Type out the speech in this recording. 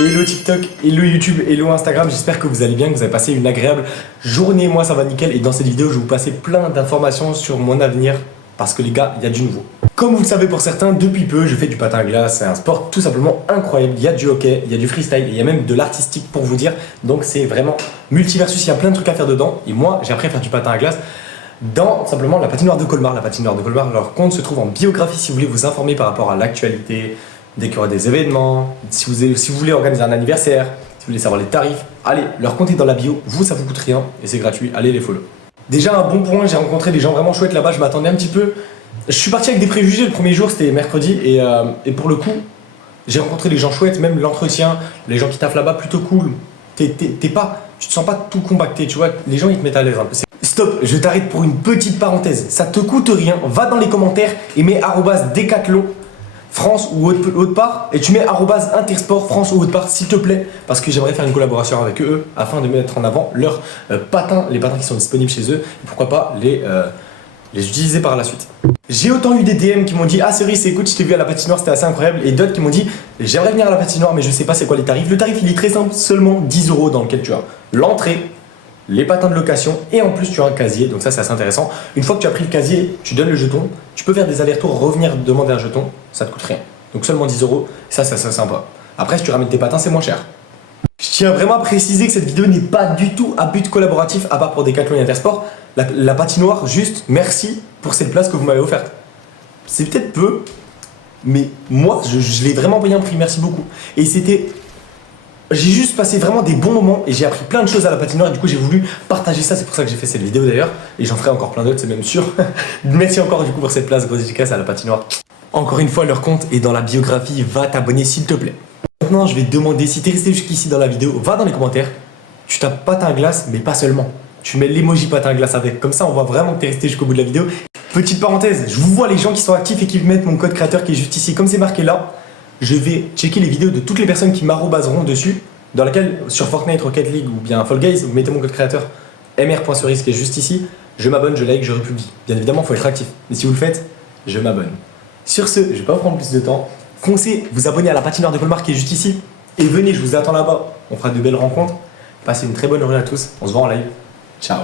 Hello TikTok, hello YouTube, hello Instagram, j'espère que vous allez bien, que vous avez passé une agréable journée, moi ça va nickel et dans cette vidéo je vais vous passer plein d'informations sur mon avenir parce que les gars, il y a du nouveau. Comme vous le savez pour certains, depuis peu je fais du patin à glace, c'est un sport tout simplement incroyable, il y a du hockey, il y a du freestyle, il y a même de l'artistique pour vous dire, donc c'est vraiment multiversus, il y a plein de trucs à faire dedans et moi j'ai appris à faire du patin à glace dans simplement la patinoire de Colmar. La patinoire de Colmar, leur compte se trouve en biographie si vous voulez vous informer par rapport à l'actualité, dès qu'il y aura des événements, si vous voulez organiser un anniversaire, si vous voulez savoir les tarifs, allez, leur compte est dans la bio, vous ça vous coûte rien et c'est gratuit, allez les follow. Déjà un bon point, j'ai rencontré des gens vraiment chouettes là-bas, je m'attendais un petit peu. Je suis parti avec des préjugés le premier jour, c'était mercredi et pour le coup, j'ai rencontré des gens chouettes, même l'entretien, les gens qui taffent là-bas plutôt cool. Tu te sens pas tout compacté, tu vois, les gens ils te mettent à l'aise un peu. Stop, je t'arrête pour une petite parenthèse, ça te coûte rien, va dans les commentaires et mets @Decathlon France ou autre part et tu mets @Intersport France ou autre part s'il te plaît parce que j'aimerais faire une collaboration avec eux afin de mettre en avant leurs patins, les patins qui sont disponibles chez eux et pourquoi pas les utiliser par la suite. J'ai autant eu des DM qui m'ont dit ah Cerise écoute je t'ai vu à la patinoire c'était assez incroyable et d'autres qui m'ont dit j'aimerais venir à la patinoire mais je sais pas c'est quoi les tarifs. Le tarif il est très simple, seulement 10 € dans lequel tu as l'entrée, les patins de location et en plus tu as un casier, donc ça c'est assez intéressant. Une fois que tu as pris le casier, tu donnes le jeton, tu peux faire des allers-retours, revenir demander un jeton, ça te coûte rien. Donc seulement 10 €, ça c'est sympa. Après si tu ramènes tes patins c'est moins cher. Je tiens vraiment à préciser que cette vidéo n'est pas du tout à but collaboratif à part pour Decathlon et Intersport. La patinoire, juste merci pour cette place que vous m'avez offerte. C'est peut-être peu, mais moi je l'ai vraiment bien pris, merci beaucoup. Et j'ai juste passé vraiment des bons moments et j'ai appris plein de choses à la patinoire et du coup j'ai voulu partager ça, c'est pour ça que j'ai fait cette vidéo d'ailleurs et j'en ferai encore plein d'autres, c'est même sûr. Merci encore du coup pour cette place, grosse dédicace à la patinoire. Encore une fois leur compte est dans la biographie, va t'abonner s'il te plaît. Maintenant je vais te demander si t'es resté jusqu'ici dans la vidéo, va dans les commentaires, tu tapes patin à glace mais pas seulement. Tu mets l'emoji patin à glace avec, comme ça on voit vraiment que t'es resté jusqu'au bout de la vidéo. Petite parenthèse, je vous vois les gens qui sont actifs et qui mettent mon code créateur qui est juste ici, comme c'est marqué là. Je vais checker les vidéos de toutes les personnes qui m'arrobaseront dessus, dans laquelle, sur Fortnite, Rocket League ou bien Fall Guys, vous mettez mon code créateur mr.cerise qui est juste ici, je m'abonne, je like, je republie. Bien évidemment, il faut être actif, mais si vous le faites, je m'abonne. Sur ce, je vais pas vous prendre plus de temps, foncez, vous abonnez à la patinoire de Colmar qui est juste ici, et venez, je vous attends là-bas, on fera de belles rencontres. Passez une très bonne journée à tous, on se voit en live, ciao.